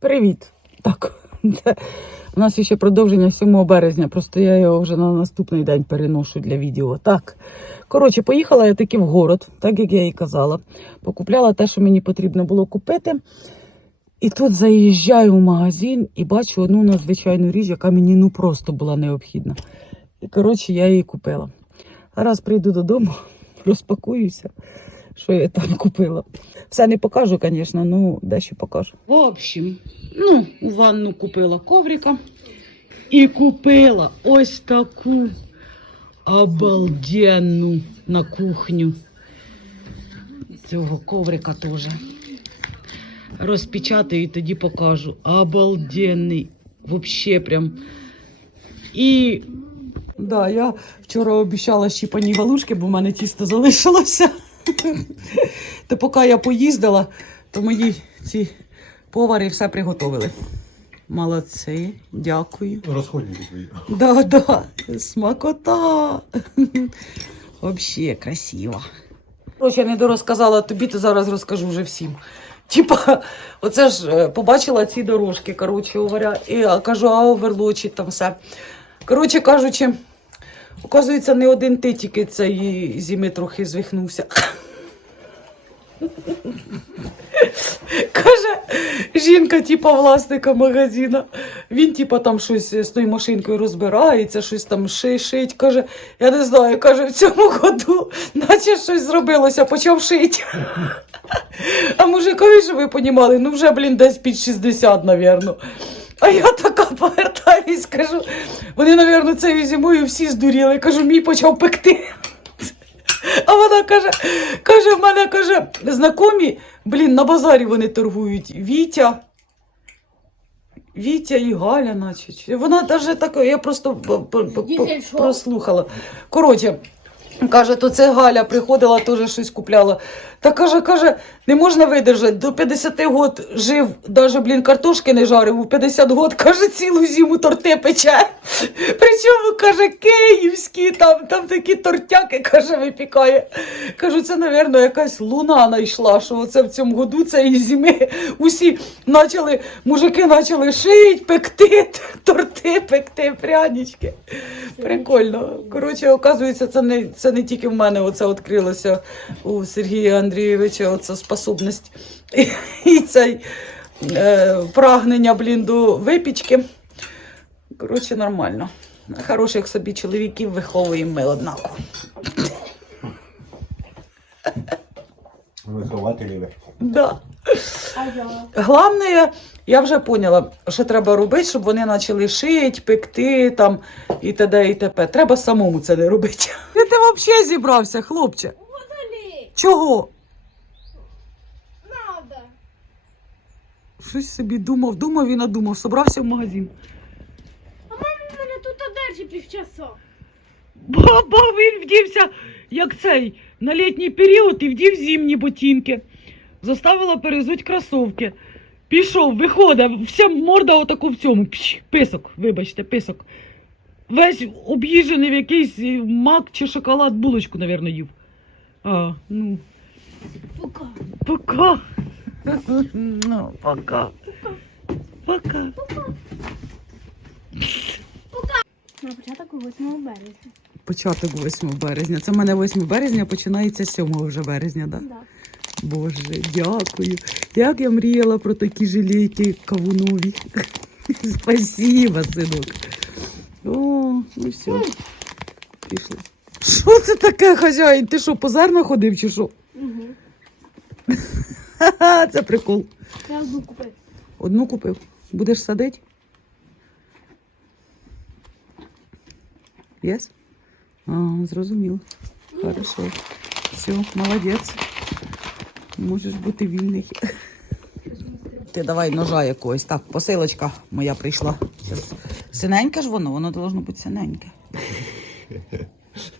Привіт. Так, це у нас ще продовження 7 березня. Просто я його вже на наступний день переношу для відео. Так. Коротше, поїхала я таки в город, так як я і казала. Покупляла те, що мені потрібно було купити. І тут заїжджаю в магазин і бачу одну надзвичайну річ, яка мені ну просто була необхідна. І коротше, я її купила. Зараз прийду додому, розпакуюся, що я там купила. Все не покажу, звісно, ну дещо покажу. В общем, ну, у ванну купила коврика і купила ось таку обалденну на кухню. Цього коврика теж. Розпечатаю і тоді покажу. Обалденний. Вообще прям. І да, я вчора обіцяла щіпані галушки, бо в мене тісто залишилося. То поки я поїздила, то мої ці повари все приготовили. Молодці, дякую. Розходники твої. Да, да, смакота. Вообще красиво. Короче, я не дорозказала тобі, то зараз розкажу вже всім. Типа, оце ж е, побачила ці дорожки, коротше говоря, і кажу, а оверлочить там все. Коротше кажучи, оказується, не один ти тільки цієї зими трохи звихнувся. Каже, жінка, типа, власника магазина. Він, типа, там щось з тою машинкою розбирається, щось там ши- шить. Каже, я не знаю, каже, в цьому году, наче щось зробилося, почав шити. А мужикові, щоб ви понімали, ну вже, блін, десь під 60, навірно. А я така повертаюсь, кажу, вони, навірно, цією зимою всі здуріли. Кажу, мій почав пекти. А вона каже, каже, в мене каже, знакомі, блін, на базарі вони торгують. Вітя. Вітя і Галя, наче. Вона навіть так, я просто прослухала. Коротше, каже, то це Галя приходила, теж щось купляла. Та каже, каже, не можна видержати. До 50 год жив, навіть, блін, картошки не жарив. У 50 год, каже, цілу зиму торти пече. Причому, каже, київські, там, там такі тортяки, каже, випікає. Кажу, це, напевно, якась луна знайшла, що оце в цьому году цієї зими усі почали, мужики почали шить, пекти, торти, пекти, прянички. Прикольно. Коротше, оказується, це не, це не тільки в мене оце відкрилося у Сергія Андрійовича, оця способність і, і цей е, прагнення, блін, до випічки. Коротше, нормально. Хороших собі чоловіків виховуємо ми однаково. Вихователі ви. Да. Я? Головне, я вже поняла, що треба робити, щоб вони почали шити, пекти там і т.д. і т.п. Треба самому це не робити. Де ти взагалі зібрався, хлопче? Чого? Щось собі думав, думав і надумав, собрався в магазин. А мама мене тут одержить півчаса. Баба, він вдівся, як цей, на літній період і вдів зимні ботинки. Заставила перезуть кросовки. Пішов, виходить, вся морда отаку в цьому. Пш, писок, вибачте, писок. Весь об'їжджений в якийсь мак чи шоколад булочку, напевно, їв. А, ну, Пока. пока. Ну, пока. Пока. На початок 8 березня. Початок 8 березня. Це в мене 8 березня починається 7 вже березня, так? Да? Да. Боже, дякую. Як я мріяла про такі жилейки кавунові. Спасибо, синок. О, ну все. Пішли. Що це таке, хазяїн? Ти що, по зерна ходив чи що? Угу. Ха-ха, це прикол. Я одну купив. Одну купив. Будеш садити? Єс? А, зрозуміло. Хорошо. Все, молодець. Можеш бути вільний. Ти давай ножа якогось. Так, посилочка моя прийшла. Синеньке ж воно, воно должно бути синеньке.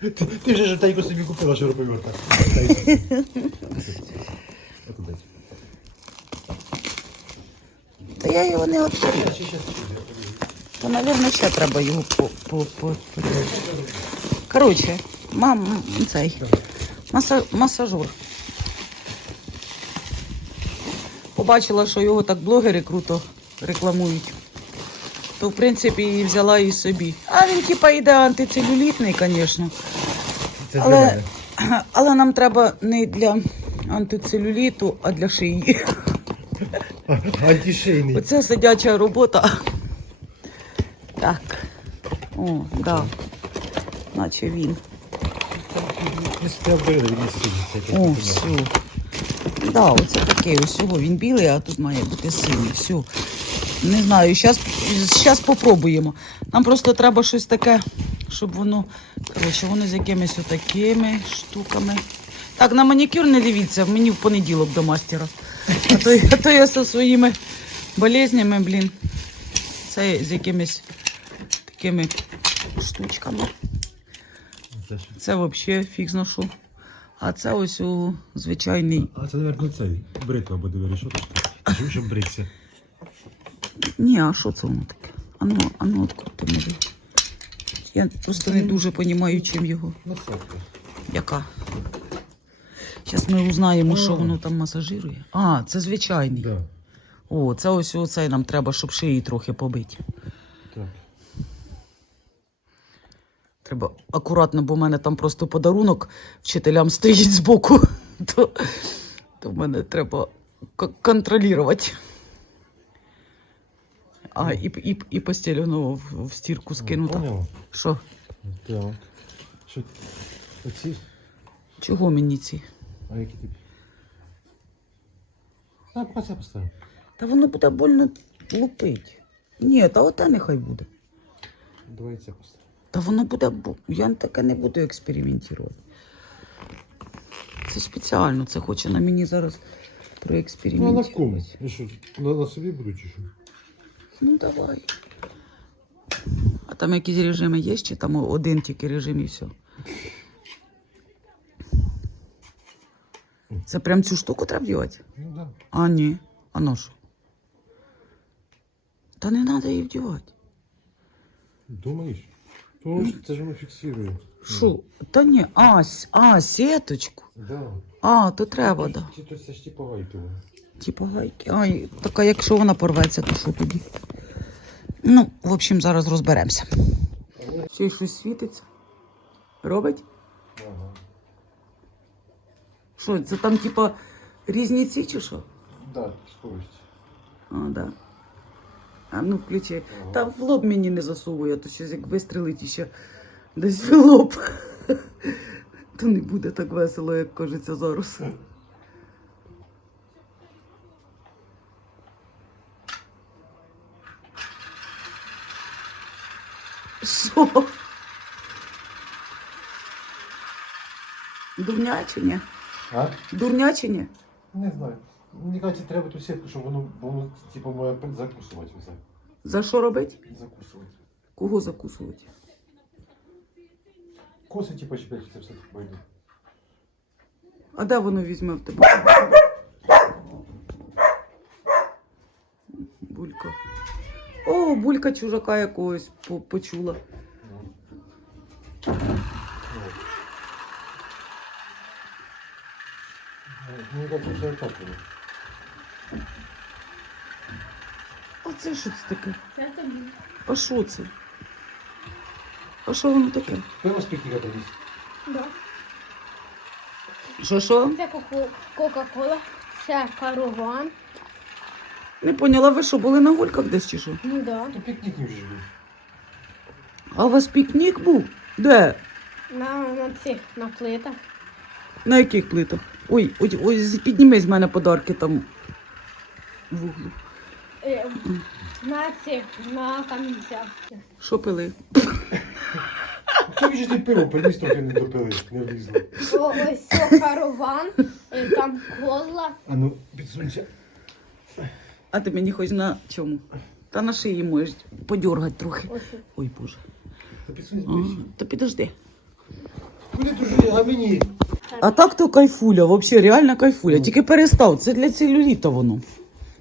Ти, вже житейку собі купила шуруповерта. Та я його не відкрию. То, мабуть, ще треба його по, по, по, по... Коротше, мам, цей, маса, масажур. Побачила, що його так блогери круто рекламують. То, в принципі, і взяла і собі. А він, типа, йде антицелюлітний, звісно. Але- Але нам треба не для антицелюліту, а для шиї. Антишейний. Оце сидяча робота. Так. О, да. Наче він. О, все. Да, оце такий ось. Він білий, а тут має бути синій. Все. Не знаю, зараз попробуємо. Нам просто треба щось таке, щоб воно. Коротше, воно з якимись отакими штуками. Так, на манікюр не дивіться, мені в понеділок до мастера. А то, а то я зі своїми болезнями, блін. Це з якимись такими штучками. Це взагалі фіг зношу. А це ось у звичайний. А це, мабуть, цей. Бритва буде вирішити. Щоб, щоб бритися. Ні, а що це воно таке? Ану, ану, открути може. Я просто не дуже розумію, чим його. Насадка. Яка. Зараз ми узнаємо, що воно там масажирує. А, це звичайний. Да. О, це ось оцей нам треба, щоб шиї трохи побити. Так. Треба акуратно, бо в мене там просто подарунок вчителям стоїть збоку. То, то в мене треба контролювати. А, і, і, і постеляного в, в стірку скинута. Що? Так. Що? Оці? Чого мені ці? А які тобі? А, поки це поставив. Та воно буде больно лупить. Ні, та оте нехай буде. Давай це поставив. Та воно буде. бу- Я таке не буду експериментувати. Це спеціально, це хоче на мені зараз Ну, а на проекспериментувати. кому? Ну що, на, на собі буду чи що? Ну давай. А там якісь режими є, чи там один тільки режим і все. Це прям цю штуку треба вдівати? Ну да. А, ні. А ну що? Та не треба її вдівати. Думаєш? Тому що це ж воно фіксує. Що? Та ні, а, с- а, сіточку. Да. А, то треба, да. Ті- то Це ж типу гайки. Типа гайки. Ай, така, якщо вона порветься, то що тоді? Ну, в общем, зараз розберемося. Ще й щось світиться. Робить? Що, це там, типа, різні ці чи що? Да, скорость. А, да. А ну включи. Ага. Та в лоб мені не засовує, то щось як вистрелить іще десь в лоб. То не буде так весело, як кажеться зараз. Що? Дурня чи ні? А? Дурня чи ні? Не знаю. Мені кажеться, треба ту сітку, щоб воно, воно типу, має закусувати все. За що робить? Закусувати. Кого закусувати? Коси, типу, це все так вийде. А де воно візьме в тебе? Булька. О, булька чужака якогось почула. Мені кажеться, все так воно. А це що це таке? Це тобі. А що це? А що воно таке? Пиво з пікніка приніс. Да. Що що? Це Кока-Кола, це караван. Не поняла, ви що, були на гульках десь чи що? Ну да. То пікнік не вже був. А у вас пікнік був? Де? На, на цих, на плитах. На яких плитах? Ой, ой, ой, підніми з мене подарки там в углу. Е, на цих, на камінцях. Що пили? Тобі ж ти пиво приніс, трохи не допили, не влізло. О, ось це караван, е, там козла. А ну, підсунься. А ти мені хоч на чому? Та на шиї можеш подергати трохи. Ось. Ой, Боже. Та підсунься ближче. та підожди. Куди дуже, а мені? А так то кайфуля, взагалі, реально кайфуля. Тільки перестав, це для целюліта воно.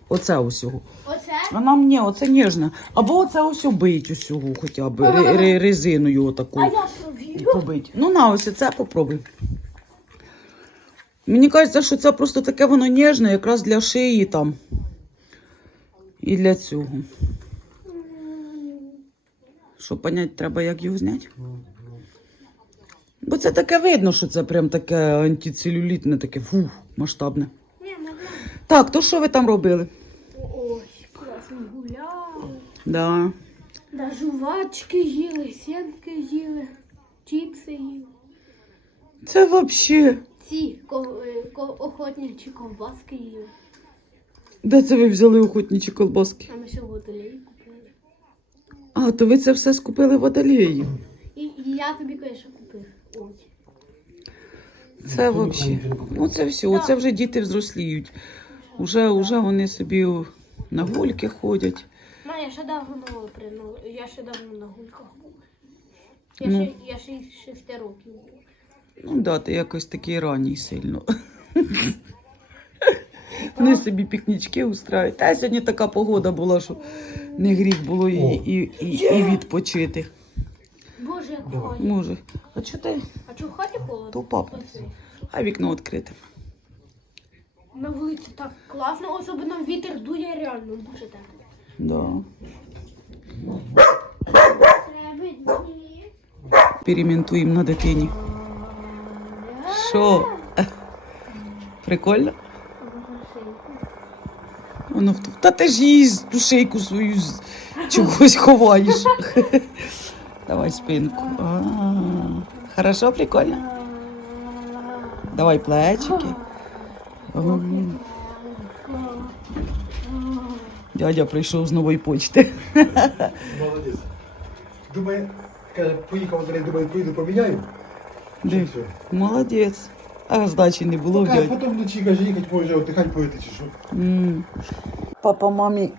Оце усього. Оце? А нам ні, оце ніжне. Або оце ось бить усього хоча б ре- ре- резиною А отакою. я що вірю? Побить. Ну на ось це попробуй. Мені кажеться, що це просто таке воно ніжне, якраз для шиї там. І для цього. Що понять, треба, як його зняти? Це таке видно, що це прям таке антицелюлітне, таке фух, масштабне. Можна. Так, то що ви там робили? Ось, класно гуляли. Да. Да, жувачки їли, сінки їли, чіпси їли. Це взагалі. Ці ко- е, ко- охотничі ковбаски їли. Де це ви взяли охотничі колбаски? А ми ще водолей купили. А, то ви це все скупили в Адалії. І, і я тобі. Ось. Це взагалі. Ну це все, це вже діти взросліють. Уже, уже вони собі на гульки ходять. Ма, я ще давно прину. Я ще давно на гульках був. Я, Ну. ще, я ще шести років був. Ну да, ти якось такий ранній сильно. Вони собі пікнічки устраюють. Та сьогодні така погода була, що не гріх було і, і, і, і відпочити. Боже, як Давай. хаті. Може. А чого ти? А чого в хаті холодно? То папа. А вікно відкрите. На вулиці так класно, особливо вітер дує реально дуже тепло. Да. Треба. Експериментуємо на дитині. Що? Прикольно? Воно в ту- Та ти ж її з- ту шийку свою з- чогось ховаєш. Давай спинку. А, Хорошо, прикольно. Давай плечики. Дядя прийшов з нової почти. Молодець. Думає, каже, поїхав Андрій, думає, поїду поміняю. Див. Молодець. А здачі не було потім вночі каже, їхати може, отдихати поїти чи що. Папа мамі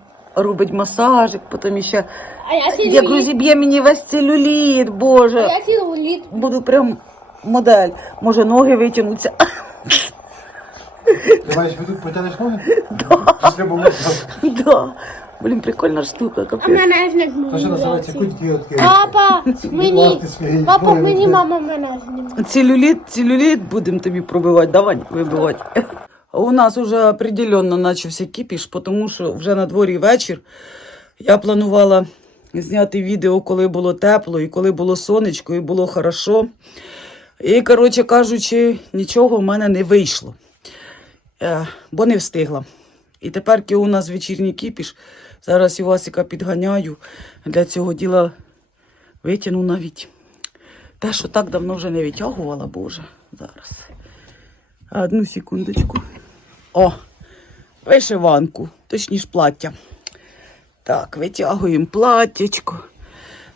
робить масажик, потім ще А я як розіб'є мені весь целюліт, боже. Я цілий літ. Буду прям модель. Може ноги витягнуться. Ти маєш в виду, потягнеш ноги? Після да. Блін, прикольна штука, А мене ж не То що називається кутки Папа, мені, папа, мені мама мене знімає. Целюліт, целюліт будемо тобі пробивати, давай вибивати. У нас вже определенно почався кіпіш, тому що вже на дворі вечір. Я планувала зняти відео, коли було тепло, і коли було сонечко, і було хорошо. І, коротше кажучи, нічого в мене не вийшло, Е, бо не встигла. І тепер у нас вечірній кіпіш. Зараз Івасика підганяю. Для цього діла витягну навіть. Те, що так давно вже не витягувала, боже, зараз. Одну секундочку. О, вишиванку, точніше плаття. Так, витягуємо платтячко.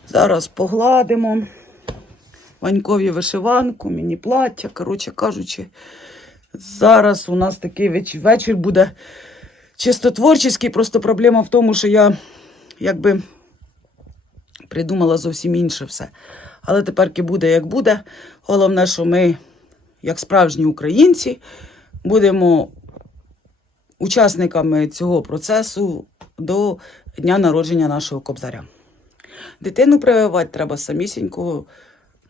Зараз погладимо. Ванькові вишиванку, мені плаття. Коротше кажучи, зараз у нас такий вечір, буде чисто творчий. Просто проблема в тому, що я якби придумала зовсім інше все. Але тепер буде як буде. Головне, що ми, як справжні українці, будемо учасниками цього процесу до дня народження нашого кобзаря. Дитину прививати треба з самісінького,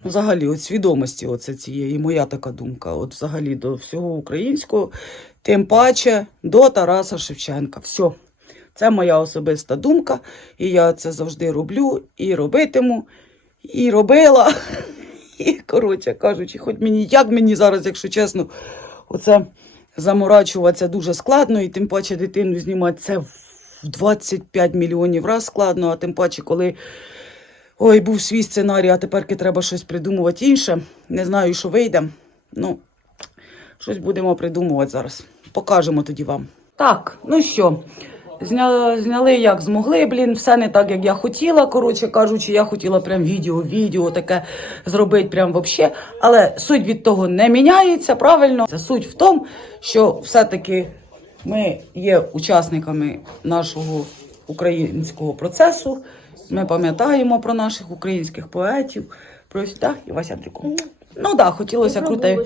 ну, взагалі, от свідомості оце цієї, моя така думка, от взагалі до всього українського, тим паче до Тараса Шевченка. Все. Це моя особиста думка, і я це завжди роблю і робитиму, і робила. І, коротше кажучи, хоч мені як мені зараз, якщо чесно, оце заморачуватися дуже складно, і тим паче дитину знімати це в 25 мільйонів раз складно, а тим паче, коли ой, був свій сценарій, а тепер треба щось придумувати інше. Не знаю, що вийде. Ну, щось будемо придумувати зараз. Покажемо тоді вам. Так, ну що, зня... зняли як змогли, блін, все не так, як я хотіла. Коротше кажучи, я хотіла прям відео, відео таке зробити прям вообще. Але суть від того не міняється, правильно. Це суть в тому, що все-таки ми є учасниками нашого українського процесу. Ми пам'ятаємо про наших українських поетів. Про так, і Вася Андрійко. Ну так, да, хотілося круте,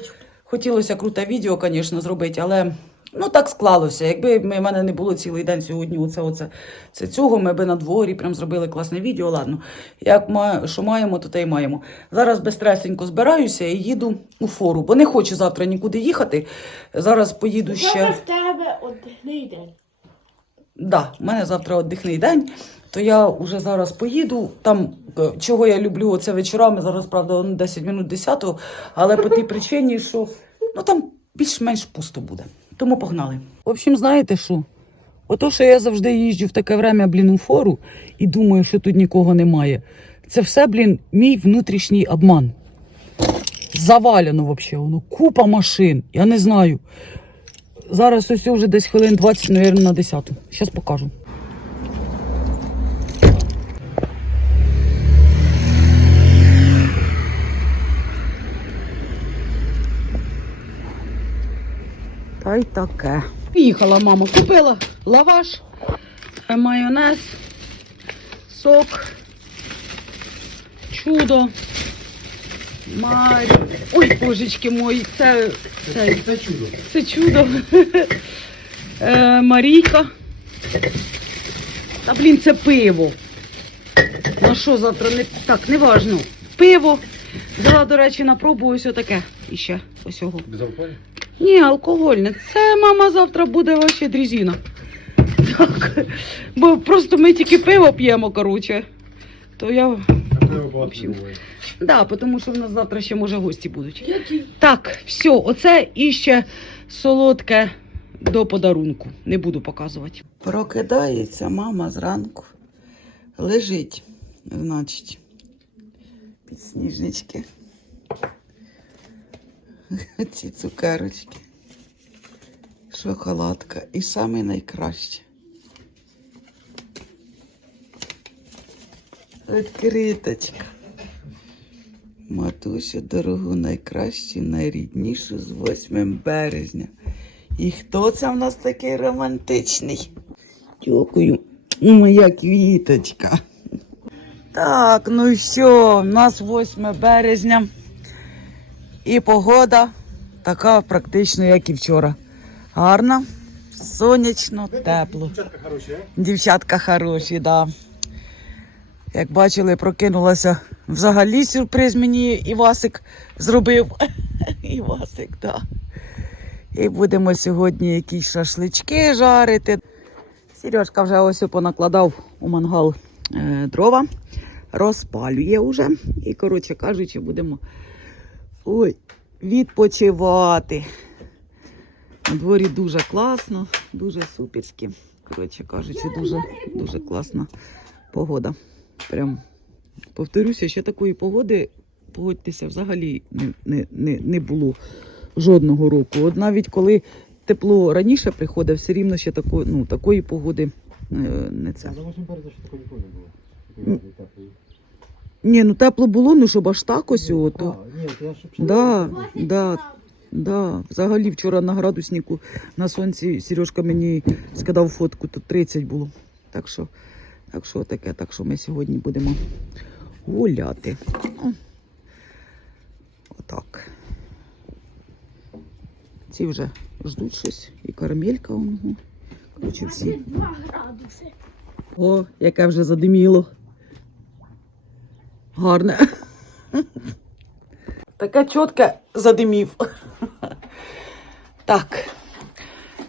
хотілося круте відео, звісно, зробити, але ну так склалося. Якби в мене не було цілий день сьогодні, оце, оце, це цього, ми би на дворі прям зробили класне відео. Ладно, як ма, що маємо, то те й маємо. Зараз безстресенько збираюся і їду у фору, бо не хочу завтра нікуди їхати. Зараз поїду ще. в тебе один день. да, в мене завтра віддихний день, то я вже зараз поїду. Там, е, чого я люблю, оце вечорами, зараз, правда, 10 минут 10, але по тій причині, що ну, там більш-менш пусто буде. Тому погнали. В общем, знаєте що? Ото, що я завжди їжджу в таке время, блін, у фору і думаю, що тут нікого немає. Це все, блін, мій внутрішній обман. Завалено взагалі, воно купа машин. Я не знаю. Зараз ось вже десь хвилин 20, мабуть, на 10. Зараз покажу. Та й таке. Їхала мама, купила лаваш, е, майонез, сок, чудо. Марі. Ой, божечки мої, це, це, Це чудо. це чудо. Е, Марійка. Та блін, це пиво. На що завтра не так, неважно. Пиво. Взяла, до речі, на пробу ось отаке. І ще ось його. Без алкоголю? Ні, алкогольне. Це мама завтра буде вообще дрізіна. Так. Бо просто ми тільки пиво п'ємо, коротше. То я. Да, тому що в нас завтра ще може гості будуть. Які? Так, все, оце і ще солодке до подарунку. Не буду показувати. Прокидається мама зранку. Лежить, значить, підсніжнички. Ці цукерочки. Шоколадка. І саме найкраще. Відкриточка. Матусю дорогу найкращу, найріднішу з 8 березня. І хто це в нас такий романтичний? Дякую, моя квіточка. Так, ну що, у нас 8 березня. І погода така практично, як і вчора. Гарна, сонячно, тепло. Дівчатка хороші, а? Дівчатка хороші, да. Як бачили, прокинулася. Взагалі сюрприз мені Івасик зробив. Івасик, так. Да. І будемо сьогодні якісь шашлички жарити. Сережка вже ось понакладав у мангал е, дрова, розпалює вже. І, коротше кажучи, будемо ой, відпочивати. На дворі дуже класно, дуже суперськи. Коротше кажучи, дуже, дуже класна погода. Прям повторюся, ще такої погоди, погодьтеся, взагалі не, не, не, не було жодного року. От навіть коли тепло раніше приходить, все рівно ще такої, ну, такої погоди е, не це. За 8 березня ще такого ніколи не було. Ні, ну тепло було, ну щоб аж так ось ото. А, Ні, я щоб Да, да, так. да. Взагалі вчора на градуснику на сонці Сережка мені скидав фотку, тут 30 було. Так що, так що таке, так що ми сьогодні будемо гуляти. Отак. Ці вже ждуть щось. І карамелька у нього. Коротше, всі. О, яке вже задиміло. Гарне. Таке чітке задимів. Так.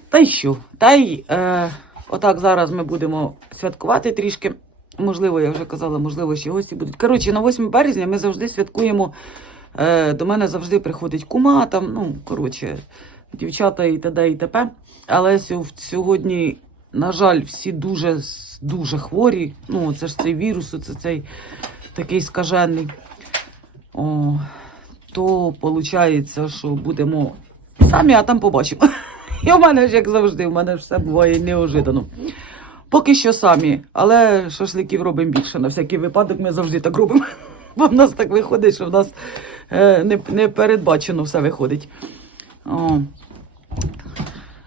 Та й що? Та й е, отак зараз ми будемо святкувати трішки. Можливо, я вже казала, можливо, ще гості будуть. Коротше, на 8 березня ми завжди святкуємо. Е, до мене завжди приходить кума, там, ну, коротше, дівчата і т.д. і т.п. Але сьогодні, на жаль, всі дуже дуже хворі. Ну, це ж цей вірус, це цей такий скажений. О, то виходить, що будемо самі, а там побачимо. І в мене ж, як завжди, в мене все буває неожиданно. Поки що самі, але шашликів робимо більше. На всякий випадок ми завжди так робимо. Бо в нас так виходить, що в нас е, не, не передбачено все виходить. О.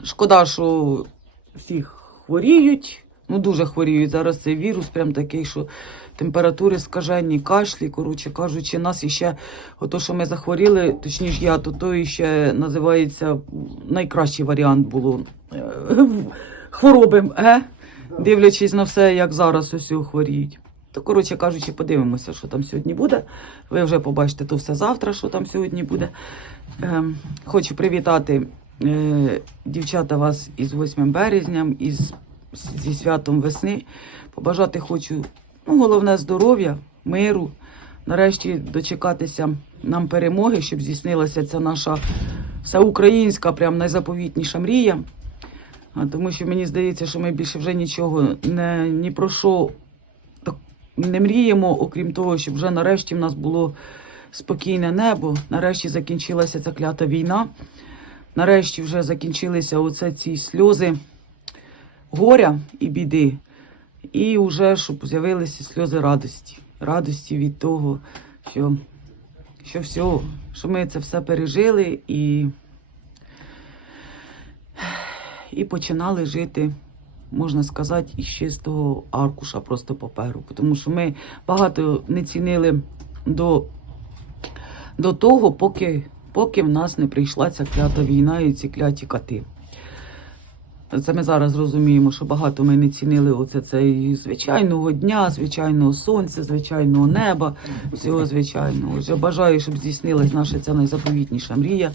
Шкода, що всі хворіють. Ну, дуже хворіють. Зараз цей вірус прям такий, що температури скажені, кашлі, коротше кажучи, нас іще, ото, що ми захворіли, точніше я, то то іще називається найкращий варіант було е, хвороби, е? дивлячись на все, як зараз усі хворіють. То, коротше кажучи, подивимося, що там сьогодні буде. Ви вже побачите то все завтра, що там сьогодні буде. Ем, хочу привітати е, дівчата вас із 8 березням, із зі святом весни. Побажати хочу, ну, головне здоров'я, миру. Нарешті дочекатися нам перемоги, щоб здійснилася ця наша всеукраїнська, прям найзаповітніша мрія. Тому що мені здається, що ми більше вже нічого не, ні про що не мріємо, окрім того, щоб вже нарешті в нас було спокійне небо. Нарешті закінчилася ця клята війна. Нарешті вже закінчилися оце ці сльози горя і біди. І вже щоб з'явилися сльози радості. Радості від того, що, що все, що ми це все пережили і, і починали жити, можна сказати, із чистого аркуша просто паперу. Тому що ми багато не цінили до, до того, поки, поки в нас не прийшла ця клята війна і ці кляті кати. Це ми зараз розуміємо, що багато ми не цінили оце цей звичайного дня, звичайного сонця, звичайного неба, всього звичайного. Вже бажаю, щоб здійснилась наша ця найзаповітніша мрія.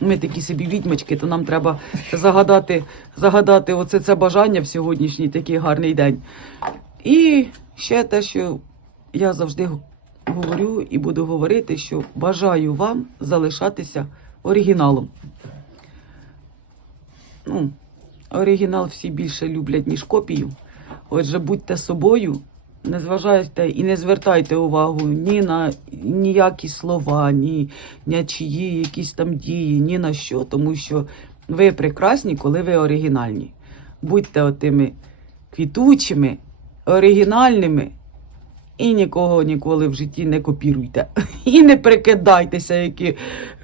Ми такі собі відьмачки, то нам треба загадати, загадати оце це бажання в сьогоднішній такий гарний день. І ще те, що я завжди говорю і буду говорити, що бажаю вам залишатися оригіналом. Ну, оригінал всі більше люблять, ніж копію. Отже, будьте собою, не зважайте і не звертайте увагу ні на ніякі слова, ні на чиї якісь там дії, ні на що, тому що ви прекрасні, коли ви оригінальні. Будьте отими квітучими, оригінальними. І нікого ніколи в житті не копіруйте. І не прикидайтеся, які,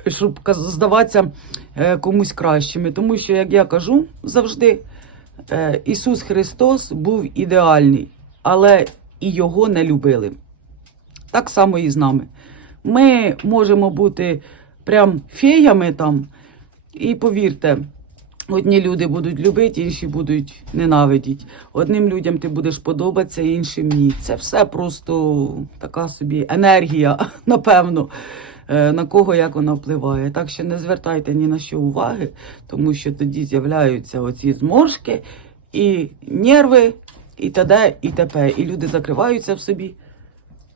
щоб здаватися комусь кращими. Тому що, як я кажу завжди, е, Ісус Христос був ідеальний, але і його не любили. Так само і з нами. Ми можемо бути прям феями там, і повірте, одні люди будуть любити, інші будуть ненавидіти. Одним людям ти будеш подобатися, іншим ні. Це все просто така собі енергія, напевно, е, на кого як вона впливає. Так що не звертайте ні на що уваги, тому що тоді з'являються оці зморшки і нерви, і т.д. і т.п. І люди закриваються в собі.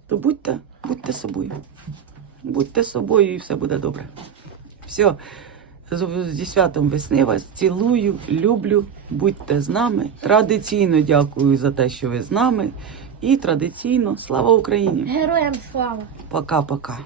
То будьте, будьте собою. Будьте собою і все буде добре. Все. Зі святом весни вас цілую, люблю, будьте з нами. Традиційно дякую за те, що ви з нами. І традиційно слава Україні! Героям слава! Пока-пока.